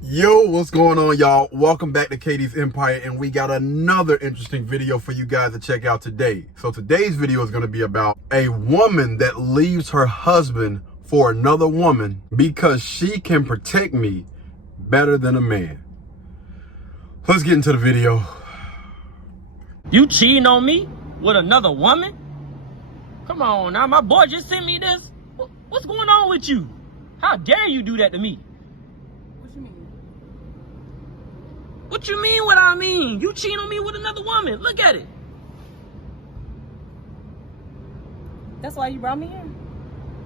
Yo, what's going on, y'all? Welcome back to Katie's Empire, and we got another interesting video for you guys to check out today. So today's video is going to be about a woman that leaves her husband for another woman because she can protect me better than a man. Let's get into the video. You cheating on me with another woman? Come on now, my boy just sent me this. What's going on with you? How dare you do that to me? What you mean? What you mean what I mean? You cheating on me with another woman. Look at it. That's why you brought me here?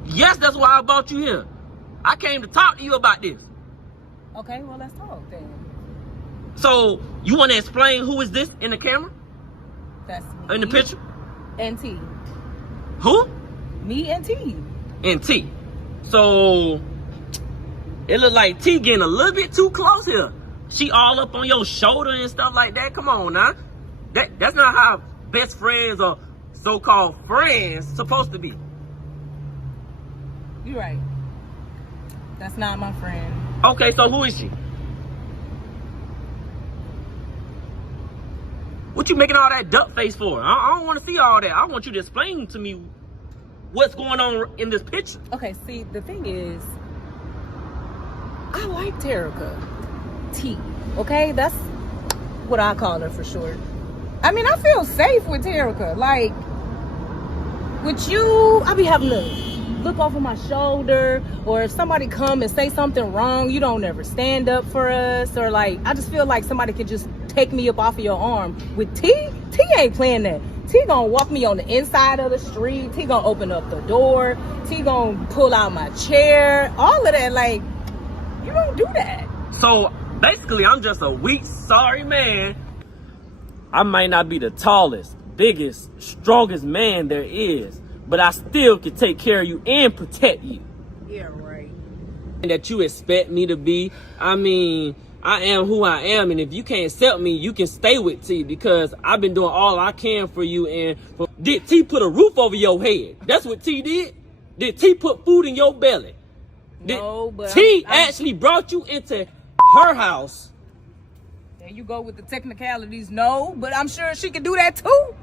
Yes, that's why I brought you here. I came to talk to you about this. Okay, well, let's talk then. So, you want to explain who is this in the camera? That's me. In the picture? And T. Who? Me and T. And T. So, it look like T getting a little bit too close here. She all up on your shoulder and stuff like that. Come on now. That's not how best friends or so-called friends supposed to be. You're right. That's not my friend. Okay, so who is she? What you making all that duck face for? I don't want to see all that. I want you to explain to me what's going on in this picture. Okay, see, the thing is, I like Terica. T. Okay, that's what I call her for short. I mean, I feel safe with Terica. Like, with you, I be having to look over my shoulder, or if somebody come and say something wrong, you don't ever stand up for us, or like, I just feel like somebody could just take me up off of your arm. With T ain't playing that. T gonna walk me on the inside of the street. T gonna open up the door. T gonna pull out my chair. All of that, like, you don't do that. So basically, I'm just a weak, sorry man. I might not be the tallest, biggest, strongest man there is, but I still can take care of you and protect you. Yeah, right. And that you expect me to be. I mean, I am who I am, and if you can't accept me, you can stay with T, because I've been doing all I can for you. And did T put a roof over your head? That's what T did. Did T put food in your belly? No, but T actually brought you into her house. There you go with the technicalities. No, but I'm sure she can do that too.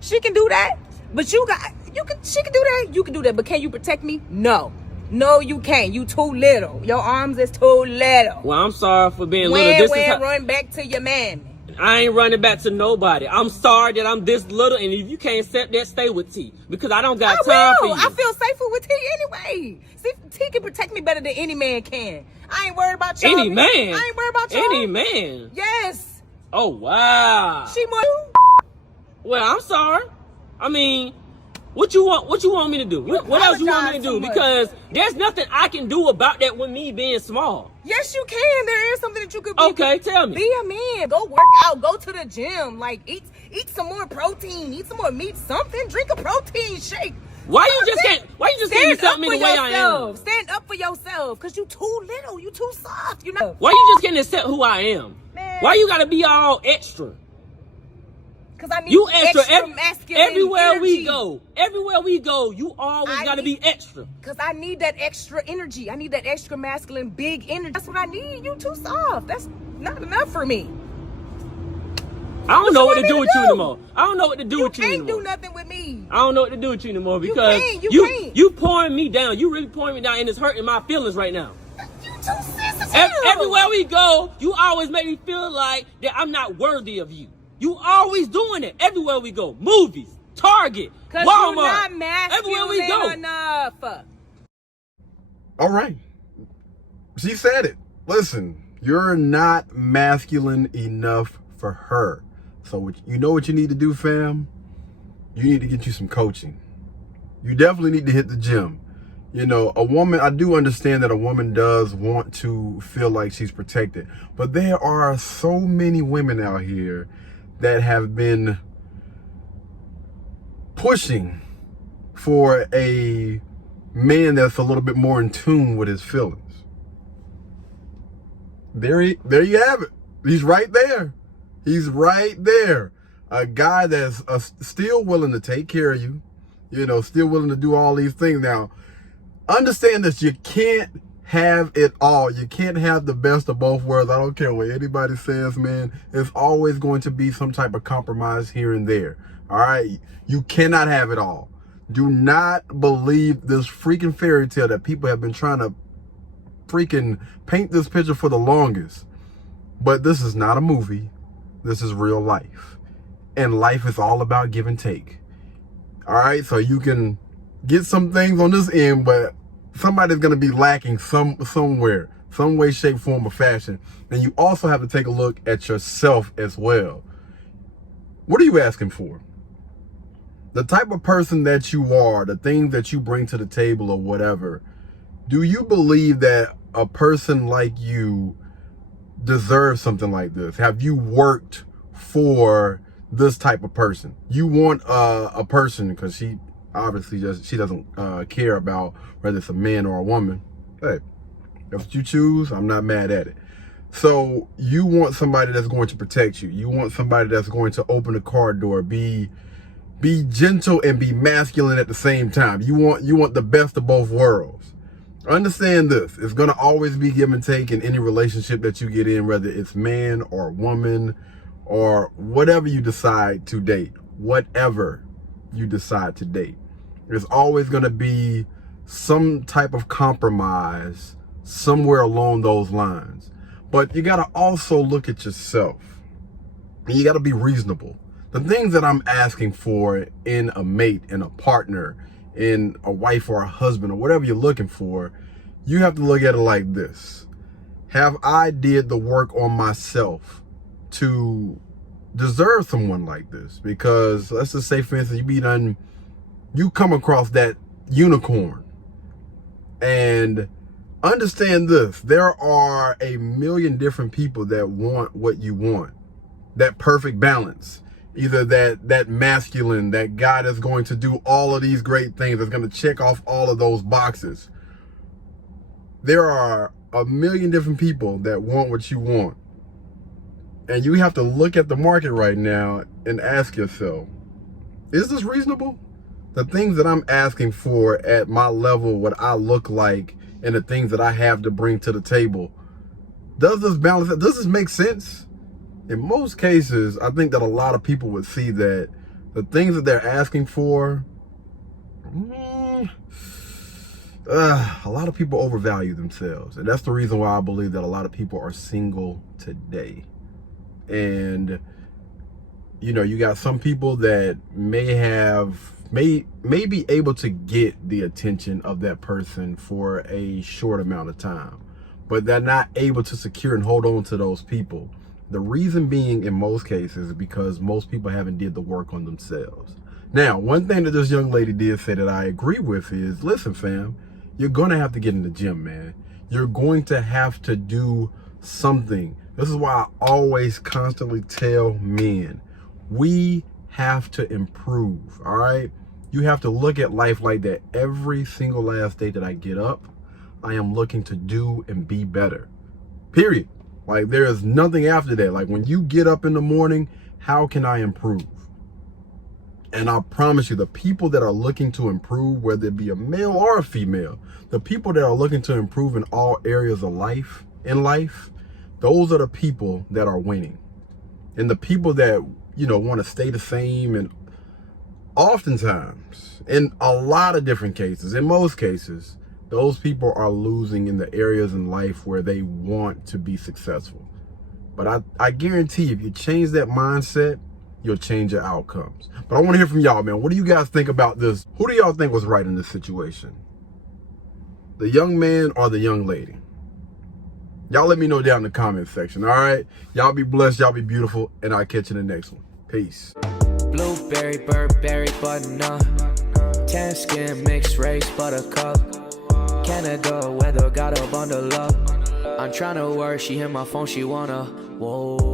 She can do that. But she can do that. You can do that. But can you protect me? No. No, you can't. You too little. Your arms is too little. Well, I'm sorry for being little. Run back to your man. I ain't running back to nobody. I'm sorry that I'm this little, and if you can't accept that, stay with T, because I don't got time for you. I feel safer with T anyway. See, T can protect me better than any man can. I ain't worried about y'all. Any man? I ain't worried about y'all. Any man? Yes. Oh, wow. She more. Well, I'm sorry. I mean, what you want me to do? What else you want me to do? Because there's nothing I can do about that with me being small. Yes, you can. There is something that you could be. Okay, tell me. Be a man. Go work out. Go to the gym. Like, eat some more protein. Eat some more meat. Something. Drink a protein shake. Why you just can't accept me the way I am? Stand up for yourself. Because you too little. You too soft. You know. Why you just can't accept who I am? Man. Why you gotta be all extra? Because I need You extra masculine everywhere energy. we go. Everywhere we go, you always gotta be extra. Because I need that extra energy. I need that extra masculine, big energy. That's what I need. You too soft. That's not enough for me. I don't know what to do with you anymore. I don't know what to do with you You anymore. can't do nothing with me. I don't know what to do with you anymore, because You can't. you pouring me down. You really pouring me down, and it's hurting my feelings right now. You too sensitive. Everywhere we go, you always make me feel like that I'm not worthy of you. You always doing it. Everywhere we go, movies, Target, Walmart. Walmart, You're not masculine everywhere we go. enough. All right. She said it. Listen, you're not masculine enough for her. So you know what you need to do, fam? You need to get you some coaching. You definitely need to hit the gym. You know, a woman, I do understand that a woman does want to feel like she's protected, but there are so many women out here that have been pushing for a man that's a little bit more in tune with his feelings. There you have it. He's right there. He's right there. A guy that's still willing to take care of you, you know, still willing to do all these things. Now, understand this, you can't have it all. You can't have the best of both worlds. I don't care what anybody says, man. There's always going to be some type of compromise here and there. All right? You cannot have it all. Do not believe this freaking fairy tale that people have been trying to freaking paint this picture for the longest. But this is not a movie. This is real life. And life is all about give and take. All right? So you can get some things on this end, but somebody's going to be lacking somewhere, some way, shape, form, or fashion. And you also have to take a look at yourself as well. What are you asking for? The type of person that you are, the things that you bring to the table or whatever, do you believe that a person like you deserves something like this? Have you worked for this type of person? You want a person, because she obviously she doesn't care about whether it's a man or a woman. Hey, that's what you choose. I'm not mad at it. So you want somebody that's going to protect you. You want somebody that's going to open the car door, be gentle and be masculine at the same time. You want the best of both worlds. Understand this. It's going to always be give and take in any relationship that you get in, whether it's man or woman or whatever you decide to date. Whatever you decide to date. There's always going to be some type of compromise somewhere along those lines. But you got to also look at yourself. And you got to be reasonable. The things that I'm asking for in a mate, in a partner, in a wife or a husband or whatever you're looking for, you have to look at it like this. Have I did the work on myself to deserve someone like this? Because let's just say, for instance, you come across that unicorn. And understand this, there are a million different people that want what you want. That perfect balance. Either that masculine, that guy that's going to do all of these great things, that's going to check off all of those boxes. There are a million different people that want what you want. And you have to look at the market right now and ask yourself, is this reasonable? The things that I'm asking for at my level, what I look like, and the things that I have to bring to the table, does this balance? Does this make sense? In most cases, I think that a lot of people would see that the things that they're asking for, a lot of people overvalue themselves. And that's the reason why I believe that a lot of people are single today. And, you know, you got some people that may be able to get the attention of that person for a short amount of time, but they're not able to secure and hold on to those people. The reason being, in most cases, is because most people haven't did the work on themselves. Now, one thing that this young lady did say that I agree with is, listen, fam, you're going to have to get in the gym, man. You're going to have to do something. This is why I always constantly tell men, we have to improve, all right? You have to look at life like that. Every single last day that I get up, I am looking to do and be better, period. Like, there is nothing after that. Like, when you get up in the morning, how can I improve? And I promise you, the people that are looking to improve, whether it be a male or a female, the people that are looking to improve in all areas of life, those are the people that are winning. And the people that, you know, want to stay the same, and oftentimes, in a lot of different cases, in most cases, those people are losing in the areas in life where they want to be successful. But I guarantee if you change that mindset, you'll change your outcomes. But I want to hear from y'all, man. What do you guys think about this? Who do y'all think was right in this situation? The young man or the young lady? Y'all let me know down in the comment section, all right? Y'all be blessed, y'all be beautiful, and I'll catch you in the next one. Peace. Blueberry, Burberry, button-up. Tan skin, mixed race, buttercup. Canada weather, got a bundle up. I'm tryna work, she hit my phone, she wanna, whoa.